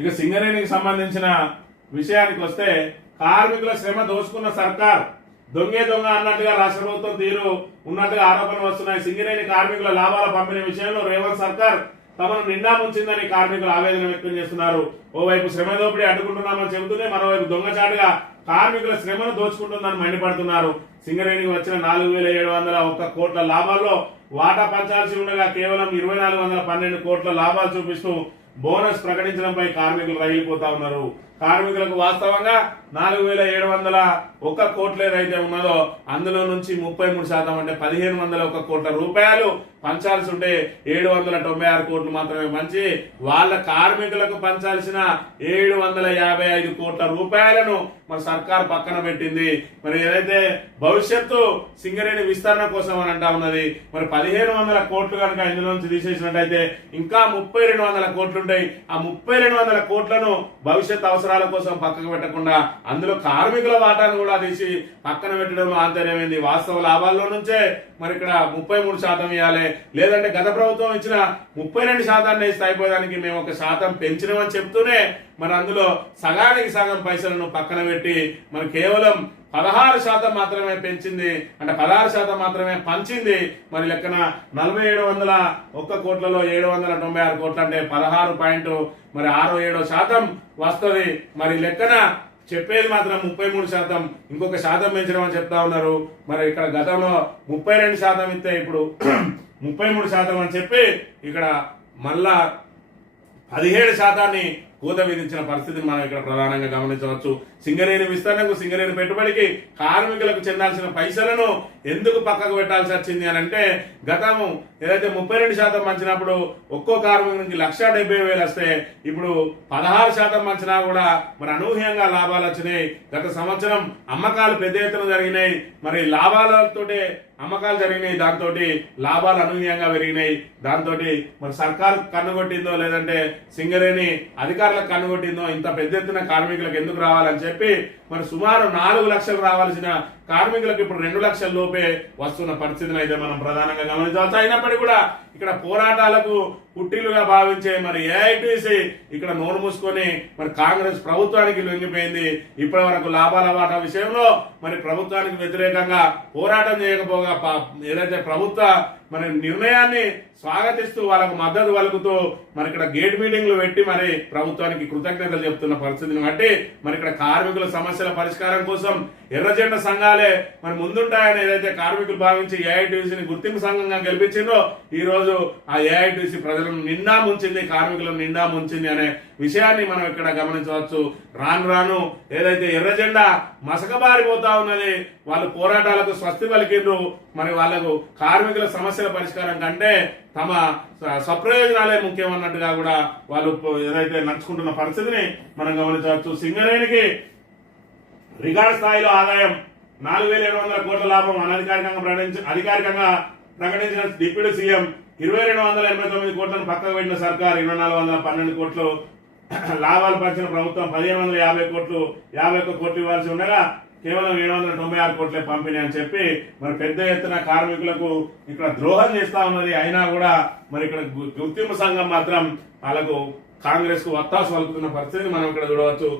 ఇక సింగరేణికి సంబంధించిన విషయానికి వస్తే కార్మికుల శ్రమ దోచుకున్న సర్కార్ దొంగే దొంగ అన్నట్టుగా రాష్ట్ర ప్రభుత్వం తీరు ఉన్నట్టుగా ఆరోపణలు వస్తున్నాయి. సింగరేణి కార్మికుల లాభాల పంపిణీ విషయంలో రేవంత్ సర్కార్ తమను నిండా ముంచిందని కార్మికులు ఆవేదన వ్యక్తం చేస్తున్నారు. ఓవైపు శ్రమ దోపిడీ అడ్డుకుంటున్నామని చెబుతూనే మరోవైపు దొంగచాటుగా కార్మికుల శ్రమను దోచుకుంటుందని మండిపడుతున్నారు. సింగరేణికి వచ్చిన 4,701 కోట్ల లాభాల్లో వాటా పంచాల్సి ఉండగా కేవలం 2,412 కోట్ల లాభాలు చూపిస్తూ బోనస్ ప్రకటించడంపై కార్మికులు రగిలిపోతా ఉన్నారు. కార్మికులకు వాస్తవంగా 4,701 కోట్లు ఏదైతే ఉన్నదో అందులో నుంచి 33% అంటే 1,501 కోట్ల రూపాయలు పంచాల్సి ఉంటే 796 కోట్లు మాత్రమే పంచి వాళ్ళ కార్మికులకు పంచాల్సిన 755 కోట్ల రూపాయలను మన సర్కార్ పక్కన పెట్టింది. మరి ఏదైతే భవిష్యత్తు సింగరేణి విస్తరణ కోసం అని అంటా ఉన్నది, మరి 1,500 కోట్లు కనుక ఇందులో నుంచి తీసేసినట్టయితే ఇంకా 3,200 కోట్లు ఉంటాయి. ఆ 3,200 కోట్లను భవిష్యత్ అవసరాల కోసం పక్కకు పెట్టకుండా అందులో కార్మికుల వాటాను కూడా తీసి పక్కన పెట్టడం ఆంతర్యమైంది. వాస్తవ లాభాల్లో నుంచే మరి ఇక్కడ 33% ఇవ్వాలి, లేదంటే గత ప్రభుత్వం ఇచ్చిన 32% ఇస్తే అయిపోయేదానికి మేము 1% పెంచినామని చెప్తూనే మరి అందులో సగానికి సగం పైసలను పక్కన పెట్టి మరి కేవలం 16% మాత్రమే పెంచింది, అంటే 16% మాత్రమే పంచింది. మరి లెక్కన 4,701 కోట్లలో 796 కోట్లు అంటే 16.67% వస్తుంది. మరి లెక్కన చెప్పేది మాత్రం 33%, ఇంకొక శాతం పెంచడం అని చెప్తా ఉన్నారు. మరి ఇక్కడ గతంలో 32% ఇస్తే ఇప్పుడు 33% అని చెప్పి ఇక్కడ మళ్ళా 17% కూత విధించిన పరిస్థితిని మనం ఇక్కడ ప్రధానంగా గమనించవచ్చు. సింగరేణి విస్తరణకు, సింగరేణి పెట్టుబడికి కార్మికులకు చెందాల్సిన పైసలను ఎందుకు పక్కకు పెట్టాల్సి వచ్చింది అని అంటే, గతము ఏదైతే 32% పంచినప్పుడు ఒక్కో కార్మికునికి 1,70,000 వస్తే ఇప్పుడు 16% పంచినా కూడా మరి అనూహ్యంగా లాభాలు వచ్చినాయి. గత సంవత్సరం అమ్మకాలు పెద్ద ఎత్తున జరిగినాయి, మరి లాభాలతోటే అమ్మకాలు జరిగినాయి, దాంతో లాభాలు అనూహ్యంగా పెరిగినాయి. దాంతో మరి సర్కార్ కన్నుగొట్టిందో లేదంటే సింగరేణి అధికారులకు కన్నుగొట్టిందో ఇంత పెద్ద ఎత్తున కార్మికులకు ఎందుకు రావాలని చెప్పి మరి సుమారు 4 లక్షలు రావాల్సిన కార్మికులకు ఇప్పుడు 2 లక్షల లోపే వస్తున్న పరిస్థితిని అయితే మనం ప్రధానంగా గమనించవచ్చు. అయినప్పటికీ కూడా ఇక్కడ పోరాటాలకు పుట్టిలుగా భావించే మరి ఏఐటీసీ ఇక్కడ నోరు మూసుకొని మరి కాంగ్రెస్ ప్రభుత్వానికి లొంగిపోయింది. ఇప్పటి వరకు లాభాల వాటా విషయంలో మరి ప్రభుత్వానికి వ్యతిరేకంగా పోరాటం చేయకపోగా ఏదైతే ప్రభుత్వ మరి నిర్ణయాన్ని స్వాగతిస్తూ వాళ్ళకు మద్దతు పలుకుతూ మరి ఇక్కడ గేట్ మీటింగ్లు పెట్టి మరి ప్రభుత్వానికి కృతజ్ఞతలు చెప్తున్న పరిస్థితిని బట్టి మరి ఇక్కడ కార్మికుల సమస్యల పరిష్కారం కోసం ఎర్రజెండా సంఘాలే మరి ముందుంటాయని ఏదైతే కార్మికులు భావించి ఏఐటీసీని గుర్తింపు సంఘంగా గెలిపించిందో ఈ రోజు ఆ ఏఐటీసీ ప్రజలను నిండా ముంచింది, కార్మికులను నిండా ముంచింది అనే విషయాన్ని మనం ఇక్కడ గమనించవచ్చు. రాను రాను ఏదైతే ఎర్రజెండా మసకబారిపోతా ఉన్నది, వాళ్ళు పోరాటాలకు స్వస్తి పలికిండ్రు. మరి వాళ్లకు కార్మికుల సమస్యల పరిష్కారం కంటే తమ స్వప్రయోజనాలే ముఖ్యమన్నట్టుగా కూడా వాళ్ళు ఏదైతే నడుచుకుంటున్న పరిస్థితిని మనం గమనించవచ్చు. సింగరేణికి రికార్డు స్థాయిలో ఆదాయం 4,700 కోట్ల లాభం అధికారికంగా ప్రకటించిన డిప్యూటీ సీఎం 2,289 కోట్లను పక్కకు పెట్టిన సర్కార్ 2,412 కోట్లు లాభాలు పంచిన ప్రభుత్వం 1,550 కోట్లు 51 కోట్లు ఇవ్వాల్సి ఉండగా కేవలం 796 కోట్లే పంపిణీ అని చెప్పి మరి పెద్ద ఎత్తున కార్మికులకు ఇక్కడ ద్రోహం చేస్తా ఉన్నది. అయినా కూడా మరి ఇక్కడ గుర్తింపు సంఘం మాత్రం వాళ్ళకు కాంగ్రెస్ కు వత్తాసు పలుకుతున్న పరిస్థితిని మనం ఇక్కడ చూడవచ్చు.